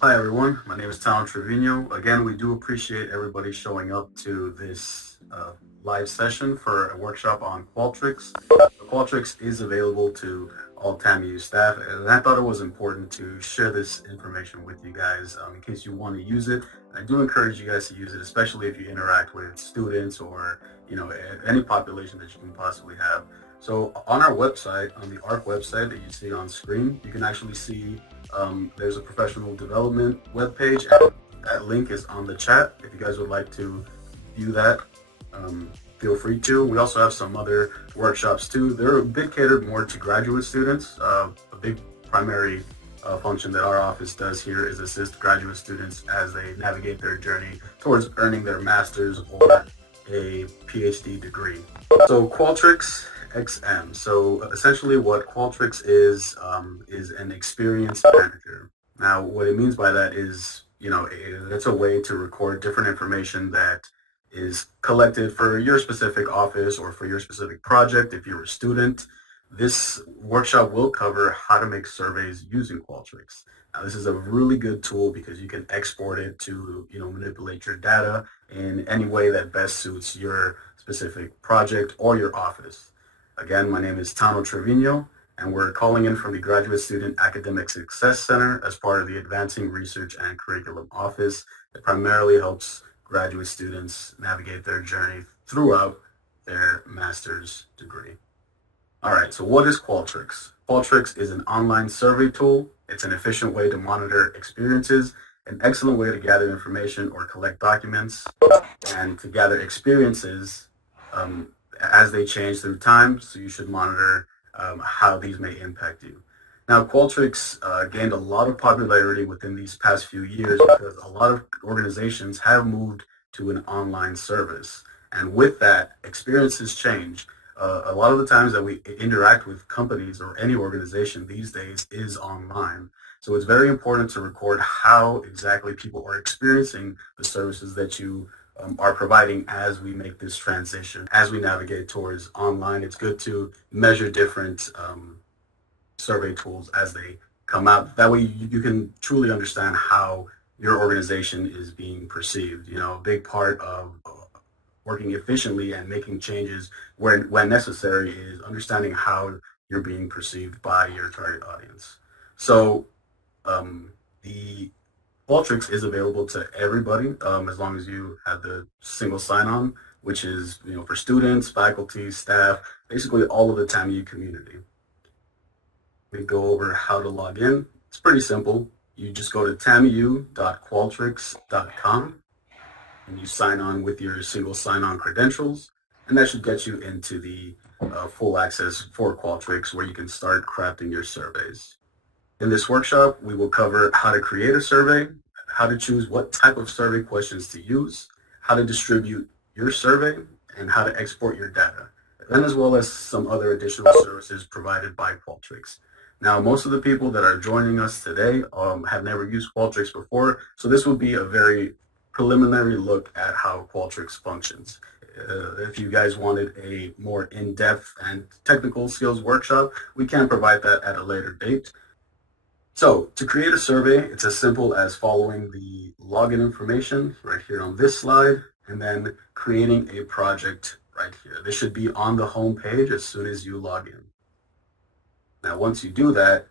Hi everyone, my name is Tano Trevino. Again, we do appreciate everybody showing up to this live session for a workshop on Qualtrics. Qualtrics is available to all TAMIU staff, and I thought it was important to share this information with you guys in case you want to use it. I do encourage you guys to use it, especially if you interact with students or any population that you can possibly have. So on our website, on the ARC website that you see on screen, you can actually see there's a professional development webpage, and that link is on the chat. If you guys would like to view that, feel free to. We also have some other workshops too. They're a bit catered more to graduate students. A big primary function that our office does here is assist graduate students as they navigate their journey towards earning their master's or a PhD degree. So Qualtrics XM. So essentially what Qualtrics is an experience manager. Now what it means by that is, it's a way to record different information that is collected for your specific office or for your specific project. If you're a student, this workshop will cover how to make surveys using Qualtrics. Now, this is a really good tool because you can export it to, manipulate your data in any way that best suits your specific project or your office. Again, my name is Tano Trevino, and we're calling in from the Graduate Student Academic Success Center as part of the Advancing Research and Curriculum Office that primarily helps graduate students navigate their journey throughout their master's degree. All right, so what is Qualtrics? Qualtrics is an online survey tool. It's an efficient way to monitor experiences, an excellent way to gather information or collect documents, and to gather experiences as they change through time. So you should monitor how these may impact you. Now, Qualtrics gained a lot of popularity within these past few years because a lot of organizations have moved to an online service. And with that, experiences change. A lot of the times that we interact with companies or any organization these days is online. So it's very important to record how exactly people are experiencing the services that you are providing as we make this transition. As we navigate towards online, it's good to measure different survey tools as they come out. That way you can truly understand how your organization is being perceived. A big part of working efficiently and making changes when necessary is understanding how you're being perceived by your target audience. So the Qualtrics is available to everybody as long as you have the single sign-on, which is for students, faculty, staff, basically all of the TAMU community. We go over how to log in. It's pretty simple. You just go to tamiu.qualtrics.com and you sign on with your single sign-on credentials, and that should get you into the full access for Qualtrics where you can start crafting your surveys. In this workshop, we will cover how to create a survey, how to choose what type of survey questions to use, how to distribute your survey, and how to export your data, and as well as some other additional services provided by Qualtrics. Now, most of the people that are joining us today have never used Qualtrics before, so this will be a very preliminary look at how Qualtrics functions. If you guys wanted a more in-depth and technical skills workshop, we can provide that at a later date. So to create a survey, it's as simple as following the login information right here on this slide, and then creating a project right here. This should be on the home page as soon as you log in. Now, once you do that,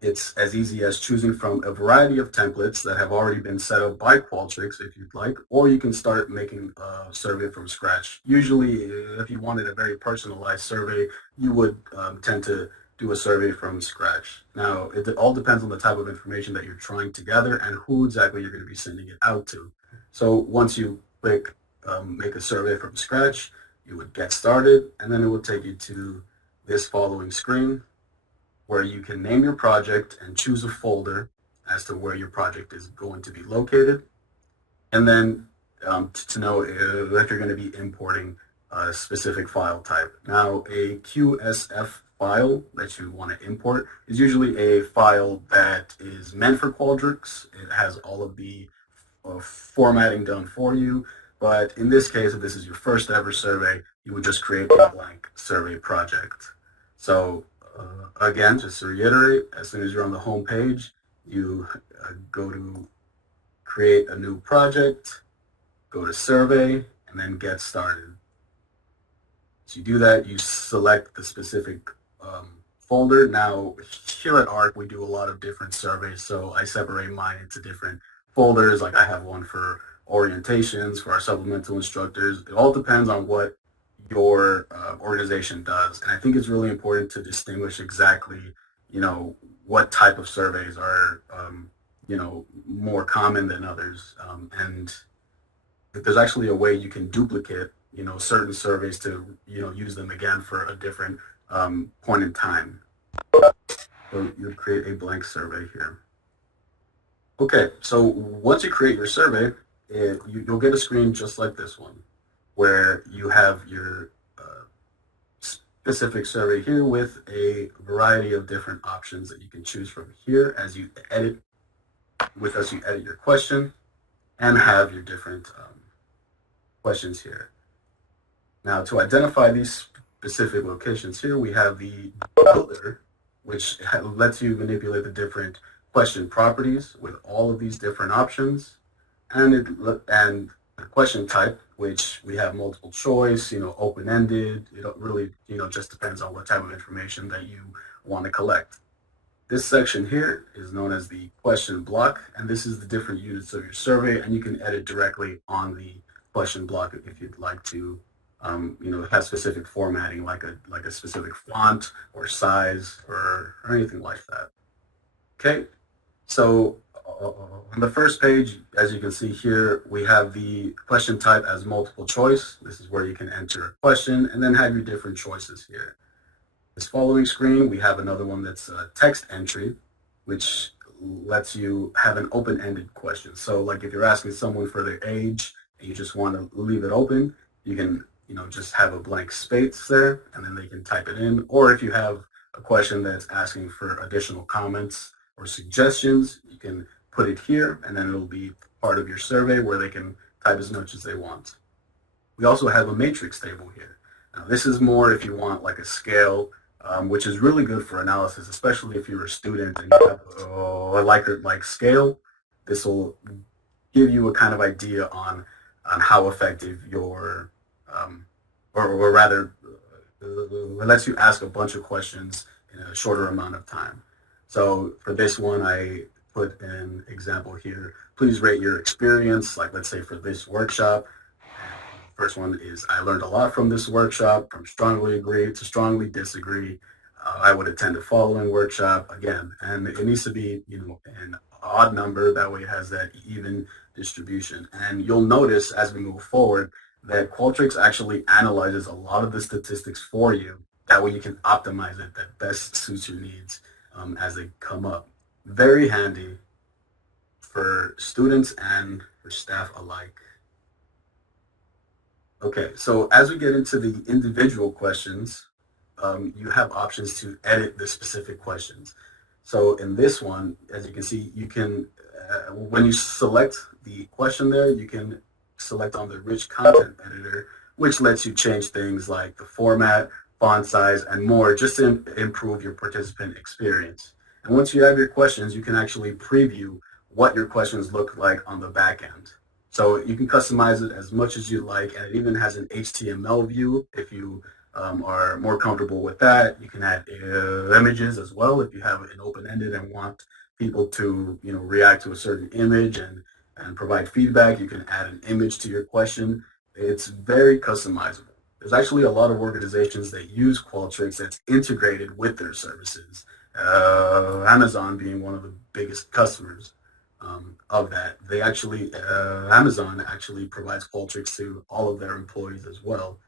it's as easy as choosing from a variety of templates that have already been set up by Qualtrics if you'd like, or you can start making a survey from scratch. Usually, if you wanted a very personalized survey, you would tend to do a survey from scratch. Now, it all depends on the type of information that you're trying to gather and who exactly you're going to be sending it out to. So once you click make a survey from scratch, you would get started, and then it will take you to this following screen where you can name your project and choose a folder as to where your project is going to be located, and then to know if you're going to be importing a specific file type. Now, a QSF file that you want to import is usually a file that is meant for Qualtrics. It has all of the formatting done for you, but in this case, if this is your first ever survey, you would just create a blank survey project. So again, just to reiterate, as soon as you're on the home page, you go to create a new project, go to survey, and then get started. So you do that, you select the specific folder. Now, here at ARC, we do a lot of different surveys, so I separate mine into different folders. Like I have one for orientations, for our supplemental instructors. It all depends on what your organization does. And I think it's really important to distinguish exactly, what type of surveys are, more common than others. And there's actually a way you can duplicate, certain surveys to, use them again for a different point in time. So you create a blank survey here. Okay, so once you create your survey, you'll get a screen just like this one, where you have your specific survey here with a variety of different options that you can choose from here as you edit, you edit your question and have your different questions here. Now, to identify these specific locations here, we have the builder, which lets you manipulate the different question properties with all of these different options, and the question type, which we have multiple choice, open-ended. It really, just depends on what type of information that you want to collect. This section here is known as the question block, and this is the different units of your survey, and you can edit directly on the question block if you'd like to, have specific formatting, like a specific font or size or anything like that. Okay, so on the first page, as you can see here, we have the question type as multiple choice. This is where you can enter a question and then have your different choices here. This following screen, we have another one that's a text entry, which lets you have an open-ended question. So like if you're asking someone for their age and you just want to leave it open, you can, just have a blank space there and then they can type it in. Or if you have a question that's asking for additional comments or suggestions, you can put it here and then it'll be part of your survey where they can type as much as they want. We also have a matrix table here. Now this is more if you want like a scale, which is really good for analysis, especially if you're a student and you have a like scale. This will give you a kind of idea on how effective your, or rather, it lets you ask a bunch of questions in a shorter amount of time. So for this one, I put an example here. Please rate your experience, like let's say for this workshop. First one is, I learned a lot from this workshop, from strongly agree to strongly disagree. I would attend the following workshop again, and it needs to be, an odd number. That way it has that even distribution. And you'll notice as we move forward that Qualtrics actually analyzes a lot of the statistics for you. That way you can optimize it that best suits your needs as they come up. Very handy for students and for staff alike. Okay, so as we get into the individual questions, you have options to edit the specific questions. So in this one, as you can see, you can, when you select the question there, you can select on the rich content editor, which lets you change things like the format, font size, and more, just to improve your participant experience. And once you have your questions, you can actually preview what your questions look like on the back end. So you can customize it as much as you like, and it even has an HTML view if you are more comfortable with that. You can add images as well if you have an open-ended and want people to react to a certain image and provide feedback. You can add an image to your question. It's very customizable. There's actually a lot of organizations that use Qualtrics that's integrated with their services. Amazon being one of the biggest customers of that. They actually, Amazon actually provides Qualtrics to all of their employees as well,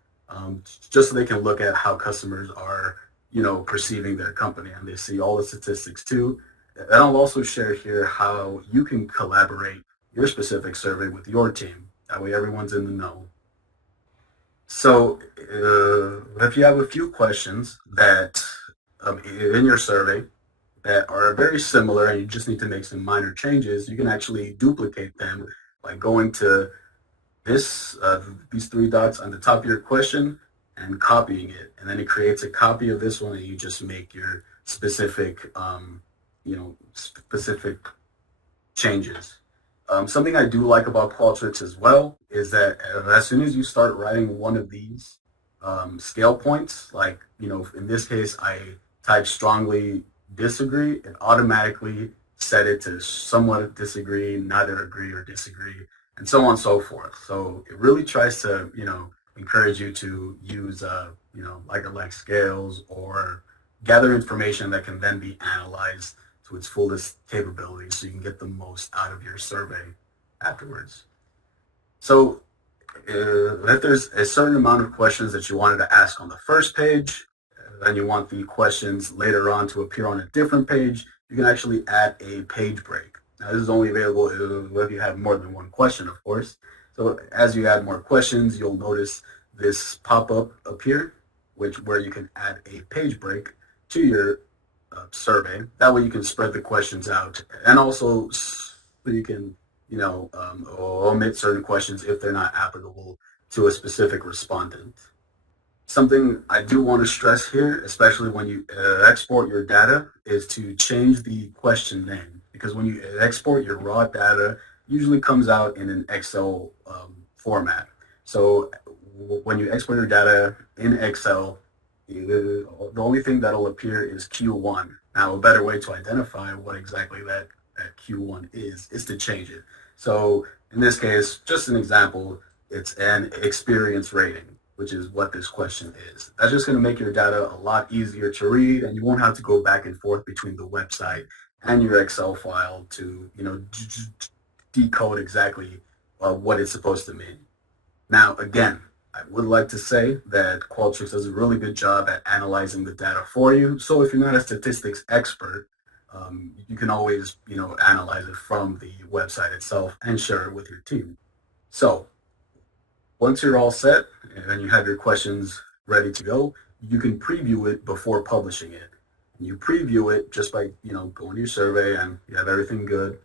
just so they can look at how customers are, perceiving their company, and they see all the statistics too. And I'll also share here how you can collaborate your specific survey with your team. That way everyone's in the know. So if you have a few questions that in your survey that are very similar and you just need to make some minor changes, you can actually duplicate them by going to these three dots on the top of your question and copying it. And then it creates a copy of this one and you just make your specific, specific changes. Something I do like about Qualtrics as well is that as soon as you start writing one of these scale points, like, in this case, I type strongly disagree, it automatically set it to somewhat disagree, neither agree or disagree, and so on and so forth. So it really tries to, encourage you to use, like scales or gather information that can then be analyzed to its fullest capabilities so you can get the most out of your survey afterwards. So if there's a certain amount of questions that you wanted to ask on the first page, then you want the questions later on to appear on a different page, you can actually add a page break. Now, this is only available if you have more than one question, of course. So as you add more questions, you'll notice this pop-up appear, where you can add a page break to your survey. That way you can spread the questions out, and also so you can, omit certain questions if they're not applicable to a specific respondent. Something I do want to stress here, especially when you export your data, is to change the question name, because when you export your raw data, usually comes out in an Excel format. So when you export your data in Excel, the only thing that'll appear is Q1. Now, a better way to identify what exactly that Q1 is to change it. So in this case, just an example, it's an experience rating, which is what this question is. That's just going to make your data a lot easier to read, and you won't have to go back and forth between the website and your Excel file to, decode exactly what it's supposed to mean. Now, again, I would like to say that Qualtrics does a really good job at analyzing the data for you. So if you're not a statistics expert, you can always, analyze it from the website itself and share it with your team. So once you're all set and you have your questions ready to go, you can preview it before publishing it. And you preview it just by, going to your survey and you have everything good.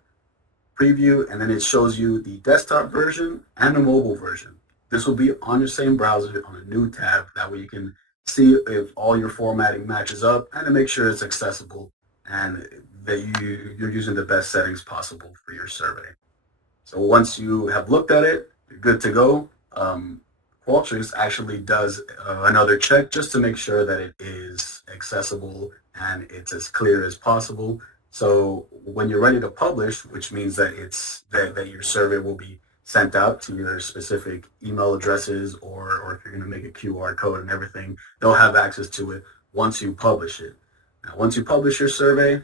Preview, and then it shows you the desktop version and the mobile version. This will be on your same browser on a new tab. That way you can see if all your formatting matches up and to make sure it's accessible and that you're using the best settings possible for your survey. So once you have looked at it, you're good to go. Qualtrics actually does another check just to make sure that it is accessible and it's as clear as possible. So when you're ready to publish, which means that that your survey will be sent out to your specific email addresses, or if you're going to make a QR code and everything, they'll have access to it once you publish it. Now, once you publish your survey, it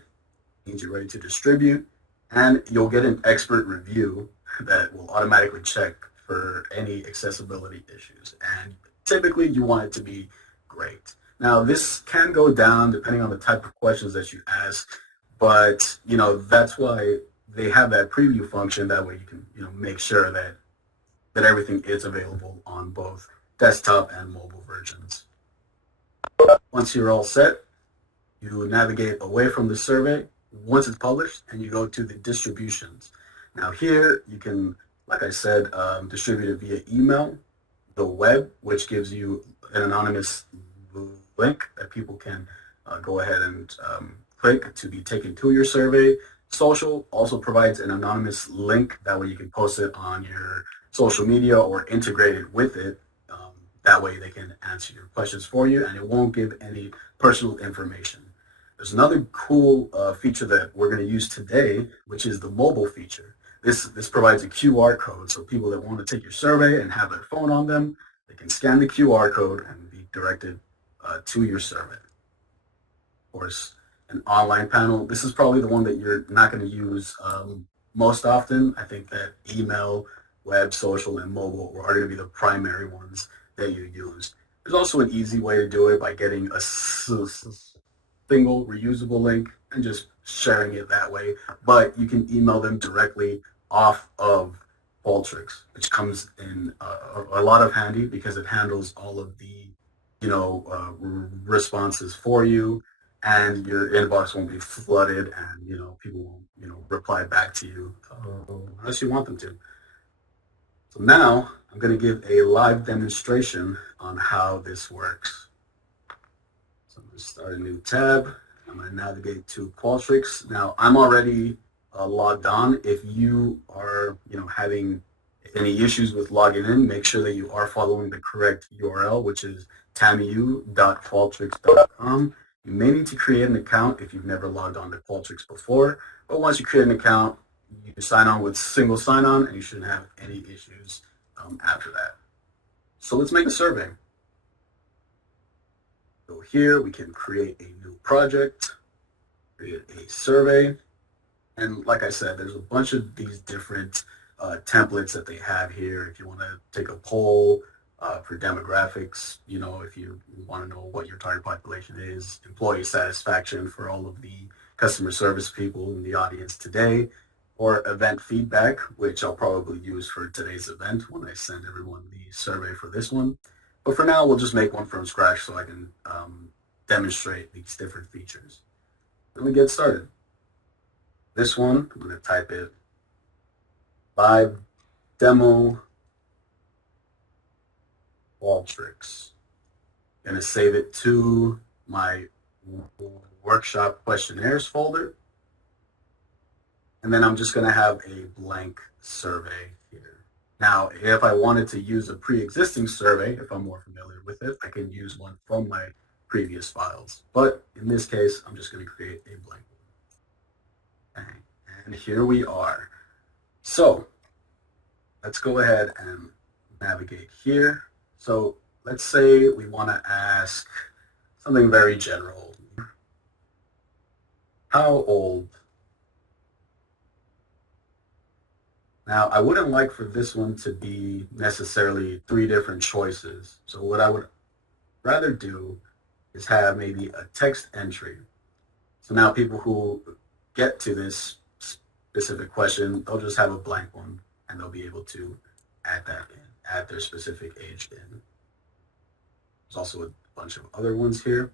means you're ready to distribute, and you'll get an expert review that will automatically check for any accessibility issues. And typically you want it to be great. Now, this can go down depending on the type of questions that you ask, but that's why they have that preview function. That way you can make sure that everything is available on both desktop and mobile versions. Once you're all set, you navigate away from the survey once it's published and you go to the distributions. Now here you can, like I said, distribute it via email, the web, which gives you an anonymous link that people can go ahead and click to be taken to your survey. Social also provides an anonymous link. That way you can post it on your social media or integrate it with it. That way they can answer your questions for you and it won't give any personal information. There's another cool feature that we're going to use today, which is the mobile feature. This provides a QR code, so people that want to take your survey and have their phone on them, they can scan the QR code and be directed to your survey. Of course, an online panel. This is probably the one that you're not going to use most often. I think that email, web, social, and mobile are going to be the primary ones that you use. There's also an easy way to do it by getting a single reusable link and just sharing it that way. But you can email them directly off of Qualtrics, which comes in a lot of handy because it handles all of the responses for you, and your inbox won't be flooded, and people won't reply back to you unless you want them to. So now I'm going to give a live demonstration on how this works. So I'm going to start a new tab. I'm going to navigate to Qualtrics. Now I'm already logged on. If you are, having any issues with logging in, make sure that you are following the correct URL, which is tamu.qualtrics.com. You may need to create an account if you've never logged on to Qualtrics before, but once you create an account, you sign on with single sign-on, and you shouldn't have any issues after that. So let's make a survey. So here we can create a new project, create a survey, and like I said, there's a bunch of these different templates that they have here. If you want to take a poll for demographics, if you want to know what your target population is, employee satisfaction for all of the customer service people in the audience today, or event feedback, which I'll probably use for today's event when I send everyone the survey for this one. But for now, we'll just make one from scratch so I can demonstrate these different features. Let me get started. This one, I'm going to type it live demo Qualtrics. I'm going to save it to my workshop questionnaires folder. And then I'm just going to have a blank survey here. Now, if I wanted to use a pre-existing survey, if I'm more familiar with it, I can use one from my previous files. But in this case, I'm just going to create a blank one. Okay. And here we are. So let's go ahead and navigate here. So let's say we want to ask something very general. How old? Now, I wouldn't like for this one to be necessarily 3 different choices. So what I would rather do is have maybe a text entry. So now people who get to this specific question, they'll just have a blank one, and they'll be able to add that in, add their specific age in. There's also a bunch of other ones here.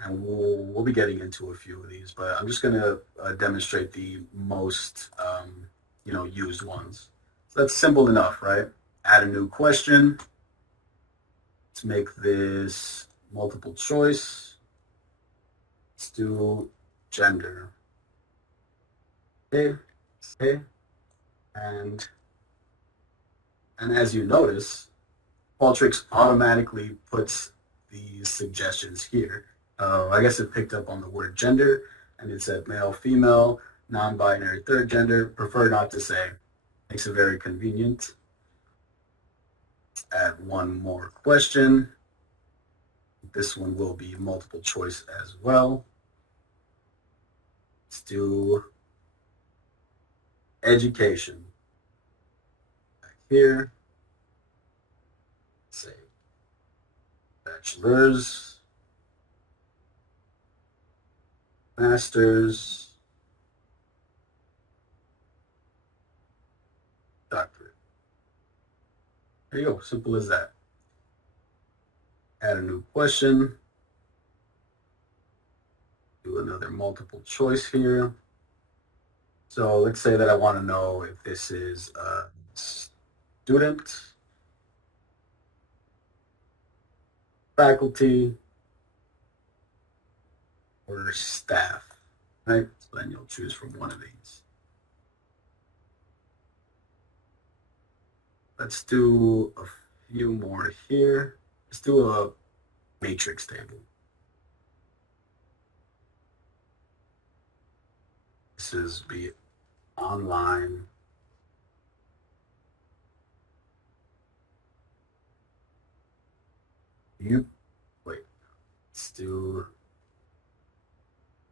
And we'll be getting into a few of these, but I'm just going to demonstrate the most, used ones. So that's simple enough, right? Add a new question. Let's make this multiple choice. Let's do gender. Okay. And as you notice, Qualtrics automatically puts these suggestions here. I guess it picked up on the word gender, and it said male, female, non-binary, third gender, prefer not to say. Makes it very convenient. Add one more question. This one will be multiple choice as well. Let's do education. Back here. Let's say bachelor's, master's, doctorate. There you go, simple as that. Add a new question. Do another multiple choice here. So let's say that I want to know if this is a student, faculty, or staff, right? So then you'll choose from one of these. Let's do a few more here. Let's do a matrix table. This is be online. Let's do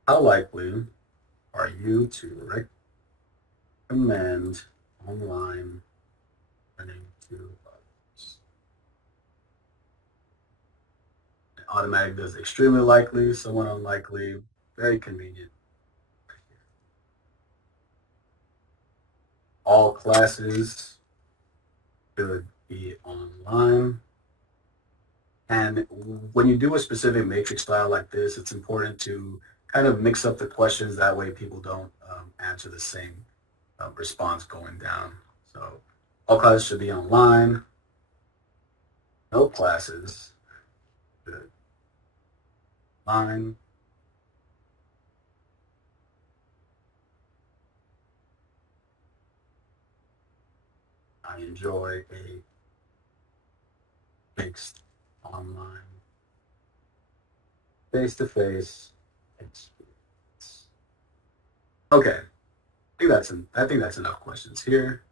how likely are you to recommend online learning to others? It automatically does extremely likely, somewhat unlikely, very convenient. All classes should be online. And when you do a specific matrix style like this, it's important to kind of mix up the questions. That way people don't answer the same response going down. So all classes should be online. No classes should be online. I enjoy a mixed online face-to-face experience. Okay, I think that's enough questions here.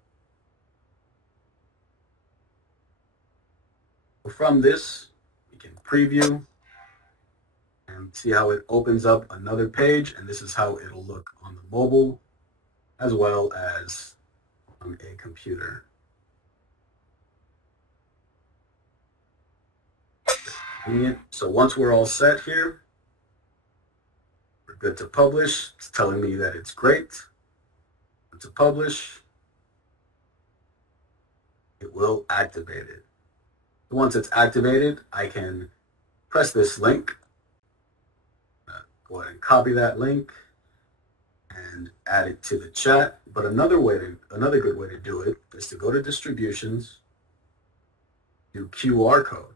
From this, we can preview and see how it opens up another page, and this is how it'll look on the mobile as well as on a computer. So once we're all set here, we're good to publish. It's telling me that it's great. Good to publish. It will activate it. Once it's activated, I can press this link. Go ahead and copy that link and add it to the chat. But another good way to do it is to go to distributions, do QR code.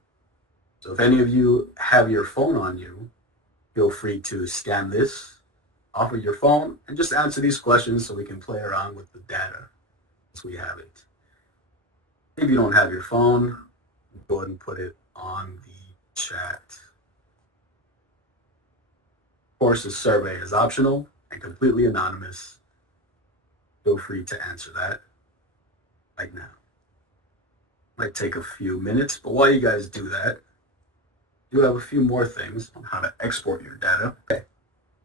So if any of you have your phone on you, feel free to scan this off of your phone and just answer these questions so we can play around with the data as we have it. If you don't have your phone, go ahead and put it on the chat. Of course, the survey is optional and completely anonymous. Feel free to answer that right now. Might take a few minutes, but while you guys do that, you have a few more things on how to export your data. Okay,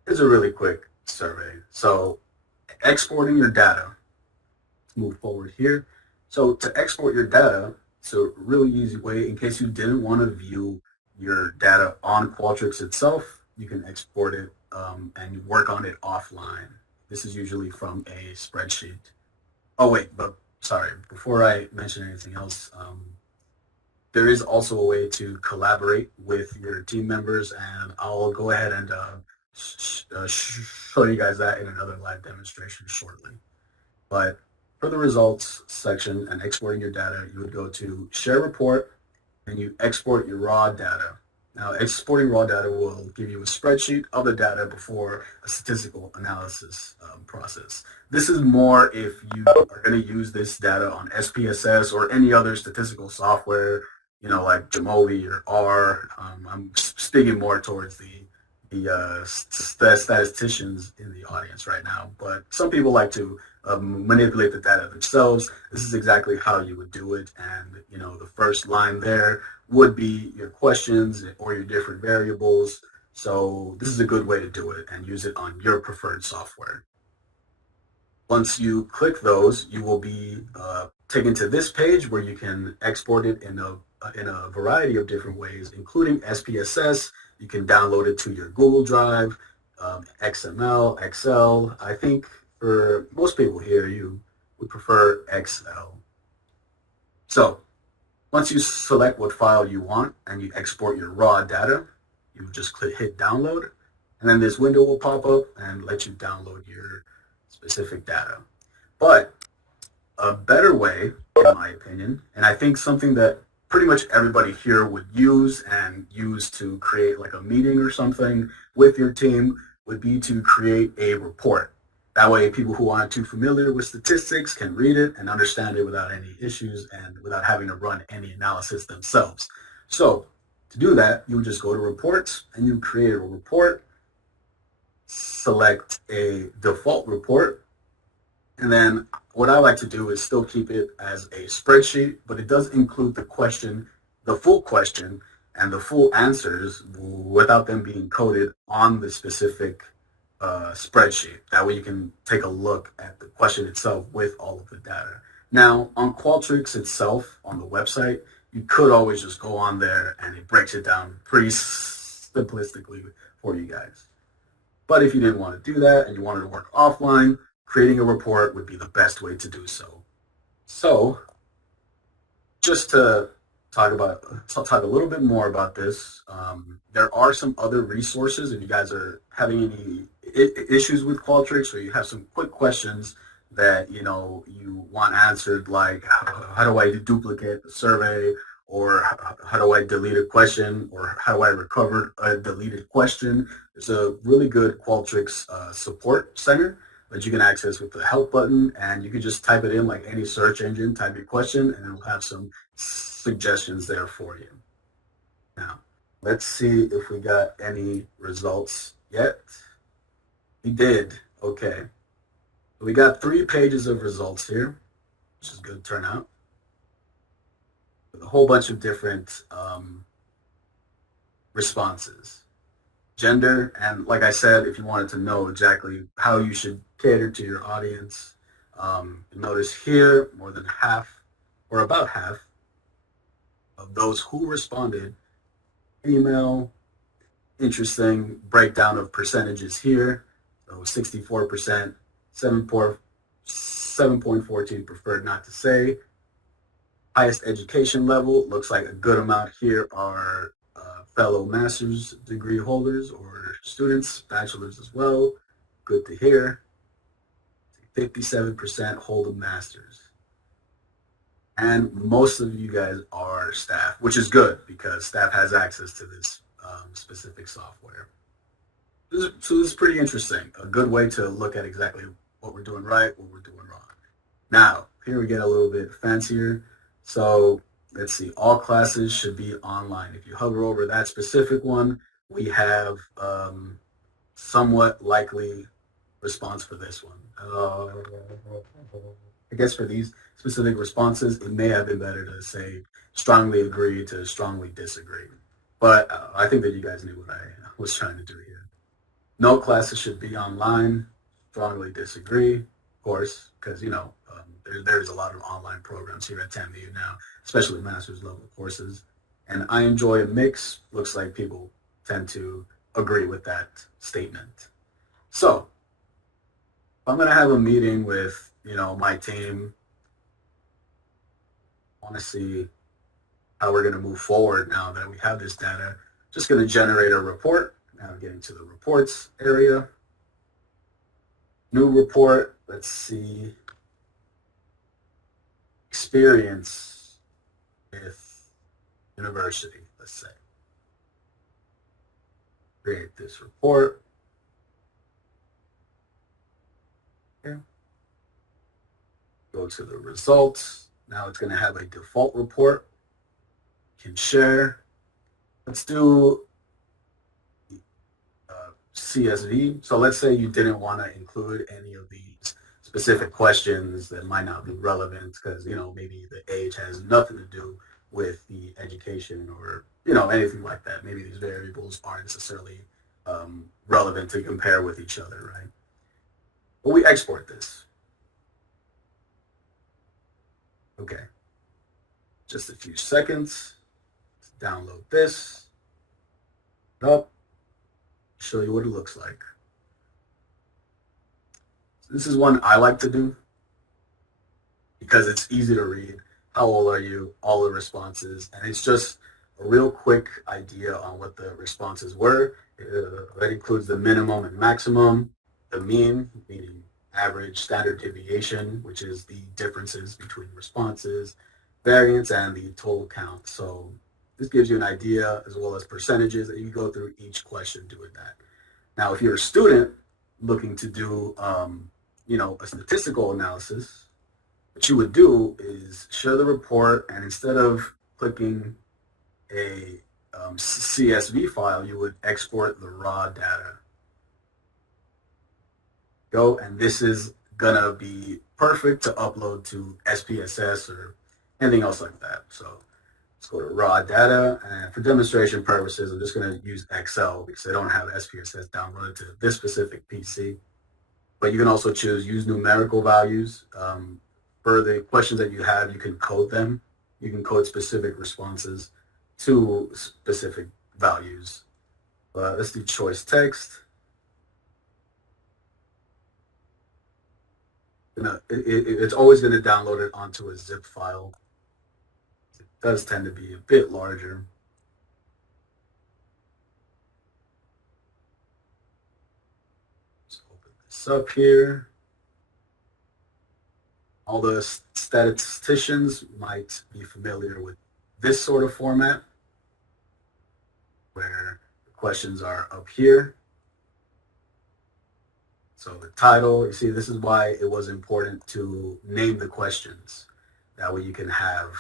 here's a really quick survey. So exporting your data, let's move forward here. So to export your data, it's a really easy way. In case you didn't want to view your data on Qualtrics itself, you can export it and work on it offline. This is usually from a spreadsheet. Oh wait, but sorry, before I mention anything else, there is also a way to collaborate with your team members, and I'll go ahead and show you guys that in another live demonstration shortly. But for the results section and exporting your data, you would go to Share Report, and you export your raw data. Now, exporting raw data will give you a spreadsheet of the data before a statistical analysis process. This is more if you are going to use this data on SPSS or any other statistical software, you know, like Jamovi or R. I'm speaking more towards the statisticians in the audience right now, but some people like to manipulate the data themselves. This is exactly how you would do it, and you know, the first line there would be your questions or your different variables. So this is a good way to do it and use it on your preferred software. Once you click those, you will be taken to this page where you can export it in a variety of different ways, including SPSS. You can download it to your Google Drive, XML, Excel. I think for most people here, you would prefer Excel. So once you select what file you want and you export your raw data, you just hit download, and then this window will pop up and let you download your specific data. But a better way, in my opinion, and I think something that pretty much everybody here would use to create like a meeting or something with your team, would be to create a report. That way people who aren't too familiar with statistics can read it and understand it without any issues and without having to run any analysis themselves. So to do that, you would just go to reports and you create a report, select a default report, and then what I like to do is still keep it as a spreadsheet, but it does include the question, the full question, and the full answers without them being coded on the specific spreadsheet. That way you can take a look at the question itself with all of the data. Now, on Qualtrics itself, on the website, you could always just go on there and it breaks it down pretty simplistically for you guys. But if you didn't want to do that and you wanted to work offline, creating a report would be the best way to do so. So just to talk a little bit more about this, there are some other resources if you guys are having any issues with Qualtrics or you have some quick questions that you want answered, like how do I duplicate the survey, or how do I delete a question, or how do I recover a deleted question. There's a really good Qualtrics support center that you can access with the help button, and you can just type it in like any search engine, type your question, and it'll have some suggestions there for you. Now, let's see if we got any results yet. We did. Okay. We got 3 pages of results here, which is good turnout, with a whole bunch of different responses. Gender, and like I said, if you wanted to know exactly how you should cater to your audience, notice here more than half, or about half, of those who responded, female. Interesting breakdown of percentages here. So 64%, 7.14 preferred not to say. Highest education level, looks like a good amount here are fellow master's degree holders or students, bachelor's as well. Good to hear. 57% hold a master's. And most of you guys are staff, which is good because staff has access to this specific software. So this is pretty interesting. A good way to look at exactly what we're doing right, what we're doing wrong. Now, here we get a little bit fancier. So let's see, all classes should be online. If you hover over that specific one, we have somewhat likely response for this one. I guess for these specific responses, it may have been better to say strongly agree to strongly disagree. But I think that you guys knew what I was trying to do here. No classes should be online. Strongly disagree, of course, because, you know, there's a lot of online programs here at TAMIU now, especially master's level courses. And I enjoy a mix. Looks like people tend to agree with that statement. So I'm going to have a meeting with, you know, my team. I want to see how we're going to move forward now that we have this data. Just going to generate a report. Now getting to the reports area. New report. Let's see. Experience with university, let's say. Create this report. Okay. Go to the results. Now it's going to have a default report. Can share. Let's do CSV. So let's say you didn't want to include any of these specific questions that might not be relevant because, you know, maybe the age has nothing to do with the education or, you know, anything like that. Maybe these variables aren't necessarily relevant to compare with each other, right? But we export this. Okay. Just a few seconds. Let's download this. Up. Show you what it looks like. This is one I like to do because it's easy to read. How old are you? All the responses. And it's just a real quick idea on what the responses were. That includes the minimum and maximum, the mean, meaning average, standard deviation, which is the differences between responses, variance, and the total count. So this gives you an idea as well as percentages that you can go through each question doing that. Now, if you're a student looking to do, you know, a statistical analysis, what you would do is share the report, and instead of clicking a CSV file, you would export the raw data. Go, and this is gonna be perfect to upload to SPSS or anything else like that. So let's go to raw data, and for demonstration purposes, I'm just gonna use Excel because I don't have SPSS downloaded to this specific PC. But you can also choose use numerical values. For the questions that you have, you can code them. You can code specific responses to specific values. Let's do choice text. It's always going to download it onto a zip file. It does tend to be a bit larger. Let's open this up here. All the statisticians might be familiar with this sort of format, where the questions are up here. So the title, you see, this is why it was important to name the questions. That way you can have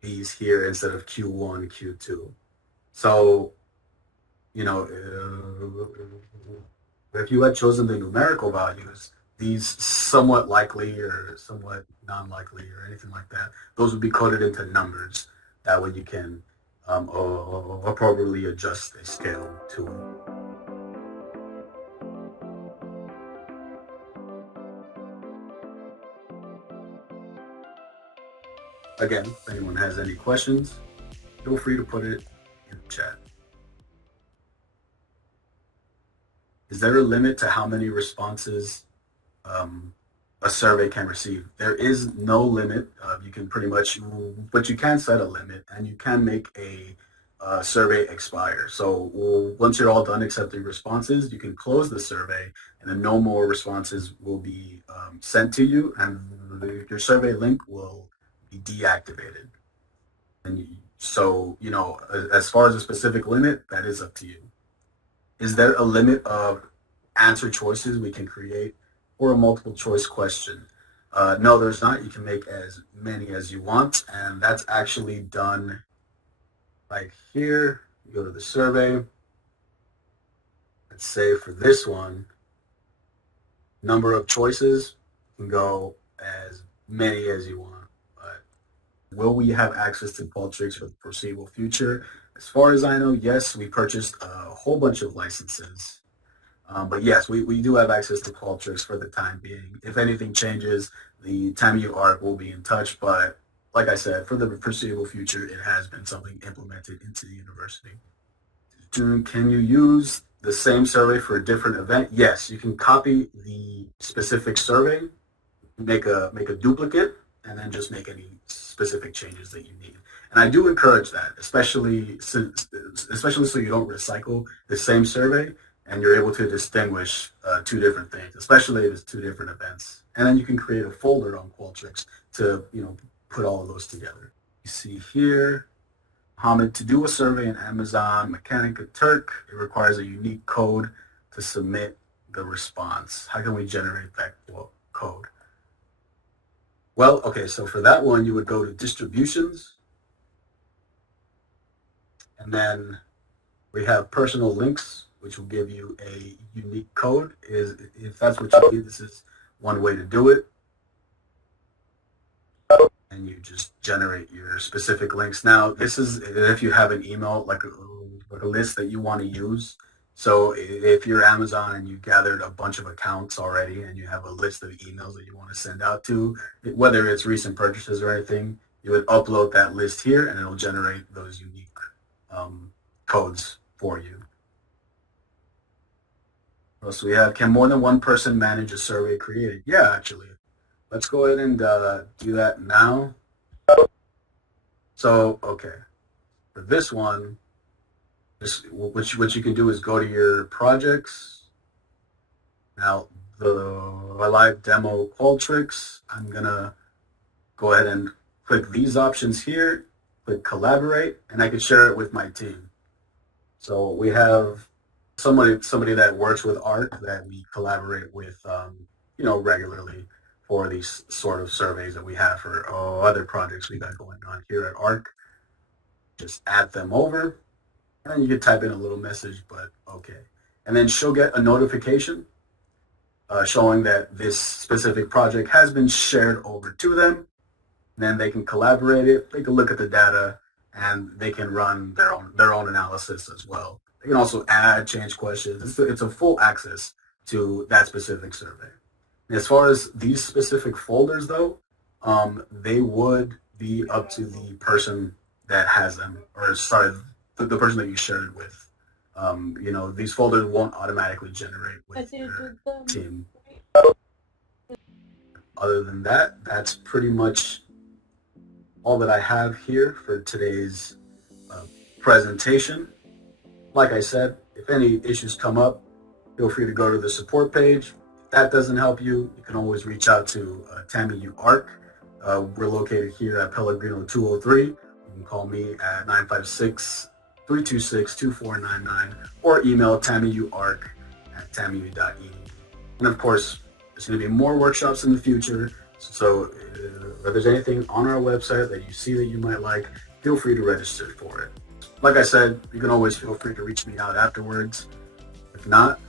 these here instead of Q1, Q2. So, you know, if you had chosen the numerical values, these somewhat likely or somewhat non-likely or anything like that, those would be coded into numbers. That way you can appropriately adjust the scale to it. Again, if anyone has any questions, feel free to put it in the chat. Is there a limit to how many responses a survey can receive? There is no limit. You can pretty much, but you can set a limit, and you can make a survey expire. So once you're all done accepting responses, you can close the survey, and then no more responses will be sent to you, and your survey link will be deactivated. And so, you know, as far as a specific limit, that is up to you. Is there a limit of answer choices we can create for a multiple choice question? No, there's not. You can make as many as you want, and that's actually done right here. You go to the survey. Let's say for this one, number of choices, you can go as many as you want. But will we have access to Qualtrics for the foreseeable future? As far as I know, yes, we purchased a whole bunch of licenses. But yes, we do have access to Qualtrics for the time being. If anything changes, the TAMIU ARC will be in touch. But like I said, for the foreseeable future, it has been something implemented into the university. Can you use the same survey for a different event? Yes, you can copy the specific survey, make a duplicate, and then just make any specific changes that you need. And I do encourage that, especially so you don't recycle the same survey and you're able to distinguish two different things, especially if it's two different events. And then you can create a folder on Qualtrics to, you know, put all of those together. You see here, Hamid, to do a survey in Amazon Mechanica Turk, it requires a unique code to submit the response. How can we generate that code? Well, okay, so for that one, you would go to distributions, and then we have personal links, which will give you a unique code. If that's what you need, this is one way to do it. And you just generate your specific links. Now, this is if you have an email, like a list that you want to use. So if you're Amazon and you gathered a bunch of accounts already and you have a list of emails that you want to send out to, whether it's recent purchases or anything, you would upload that list here and it'll generate those unique codes for you. So we have, can more than one person manage a survey created? Yeah, actually. Let's go ahead and do that now. So, okay. For this one, what you can do is go to your projects. Now, the live demo Qualtrics, I'm going to go ahead and click these options here, click collaborate, and I can share it with my team. So we have somebody that works with ARC that we collaborate with, you know, regularly for these sort of surveys that we have for other projects we got going on here at ARC. Just add them over, and then you can type in a little message, but okay. And then she'll get a notification showing that this specific project has been shared over to them. And then they can collaborate it, take a look at the data, and they can run their own analysis as well. They can also add, change questions. It's a full access to that specific survey. And as far as these specific folders, though, they would be up to the person that has them, or sorry, the person that you shared it with. You know, these folders won't automatically generate with your team. Other than that, that's pretty much all that I have here for today's presentation. Like I said, if any issues come up, feel free to go to the support page. If that doesn't help you, you can always reach out to TAMIU ARC. We're located here at Pellegrino 203. You can call me at 956-326-2499 or email tamiuarc@tamiu.edu. And of course, there's going to be more workshops in the future. So if there's anything on our website that you see that you might like, feel free to register for it. Like I said, you can always feel free to reach me out afterwards. If not,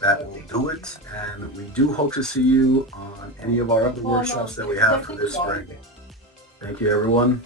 that will do it. And we do hope to see you on any of our other workshops that we have for this spring. Thank you, everyone.